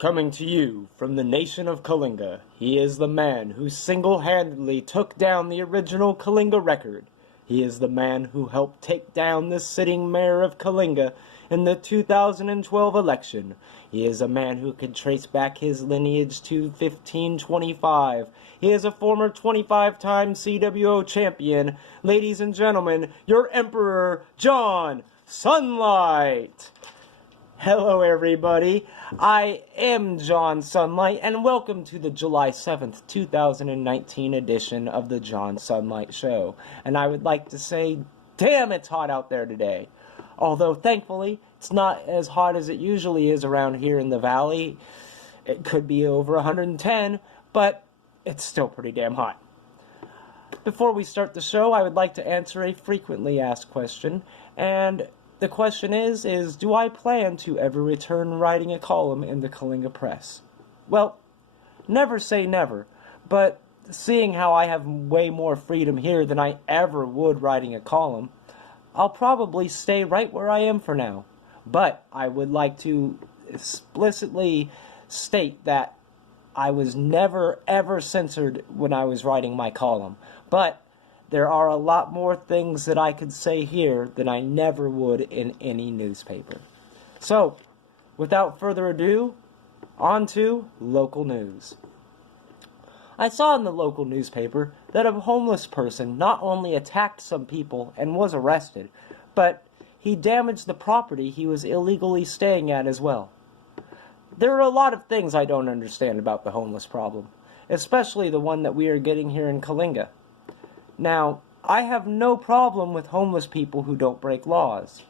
Coming to you from the nation of Kalinga, he is the man who single-handedly took down the original Kalinga record. He is the man who helped take down the sitting mayor of Kalinga in the 2012 election. He is a man who can trace back his lineage to 1525. He is a former 25-time CWO champion. Ladies and gentlemen, your Emperor, John Sunlight! Hello everybody, I am John Sunlight, and welcome to the July 7th, 2019 edition of the John Sunlight Show. And I would like to say, damn, it's hot out there today. Although, thankfully, it's not as hot as it usually is around here in the valley. It could be over 110, but it's still pretty damn hot. Before we start the show, I would like to answer a frequently asked question, and the question is, do I plan to ever return writing a column in the Kalinga Press? Well, never say never, but seeing how I have way more freedom here than I ever would writing a column, I'll probably stay right where I am for now. But I would like to explicitly state that I was never ever censored when I was writing my column. But there are a lot more things that I could say here than I never would in any newspaper. So, without further ado, on to local news. I saw in the local newspaper that a homeless person not only attacked some people and was arrested, but he damaged the property he was illegally staying at as well. There are a lot of things I don't understand about the homeless problem, especially the one that we are getting here in Kalinga. Now, I have no problem with homeless people who don't break laws.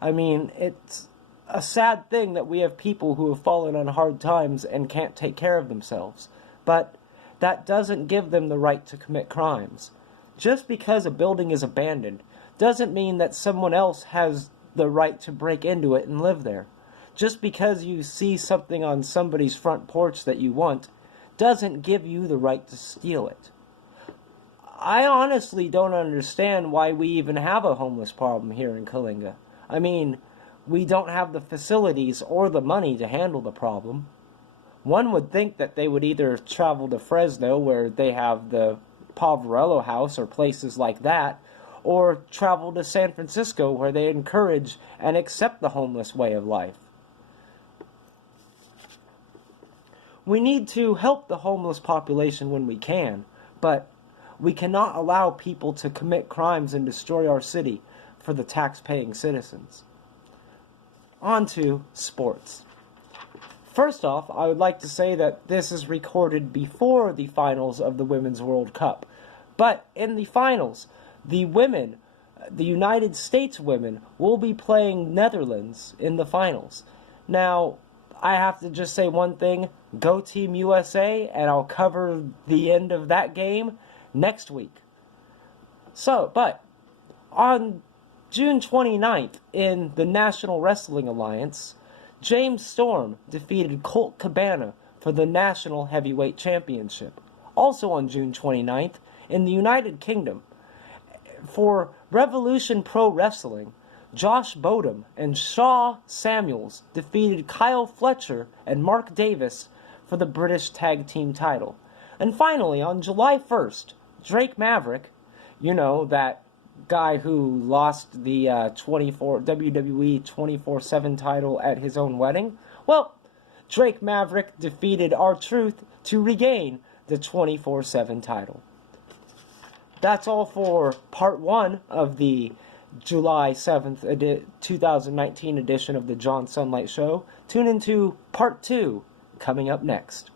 I mean, it's a sad thing that we have people who have fallen on hard times and can't take care of themselves. But that doesn't give them the right to commit crimes. Just because a building is abandoned doesn't mean that someone else has the right to break into it and live there. Just because you see something on somebody's front porch that you want doesn't give you the right to steal it. I honestly don't understand why we even have a homeless problem here in Kalinga. I mean, we don't have the facilities or the money to handle the problem. One would think that they would either travel to Fresno, where they have the Poverello House or places like that, or travel to San Francisco, where they encourage and accept the homeless way of life. We need to help the homeless population when we can, but we cannot allow people to commit crimes and destroy our city for the tax-paying citizens. On to sports. First off, I would like to say that this is recorded before the finals of the Women's World Cup. But in the finals, the women, the United States women, will be playing Netherlands in the finals. Now, I have to just say one thing, go Team USA, and I'll cover the end of that game next week. But on June 29th in the National Wrestling Alliance, James Storm defeated Colt Cabana for the National Heavyweight Championship. Also on June 29th in the United Kingdom, for Revolution Pro Wrestling, Josh Bodum and Shaw Samuels defeated Kyle Fletcher and Mark Davis for the British Tag Team title. And finally, on July 1st, Drake Maverick, you know, that guy who lost the WWE 24/7 title at his own wedding, well, Drake Maverick defeated R-Truth to regain the 24/7 title. That's all for part 1 of the July 7th, 2019 edition of the John Sunlight Show. Tune into part 2 coming up next.